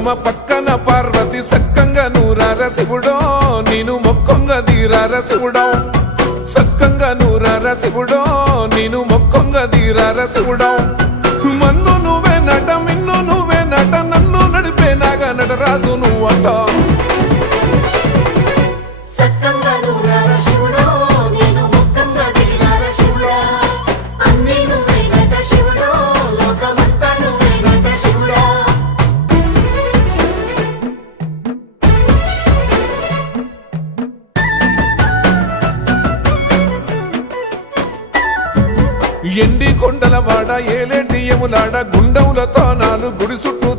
బ్రహ్మ పక్కన పార్వతి సక్కంగా నూరార శివుడో నేను మొక్కంగా తీరార శివుడో సక్కంగా నూరార శివుడో నేను మొక్కంగా తీరార శివుడో మన్ను నువ్వే నట మిన్ను నువ్వే నట నన్ను నడిపే నాగా నటరాజు నువ్వట ఎండి కొండల వాడ ఏలేటి యములాడ గుండములతో నాలు గుడి చుట్టూ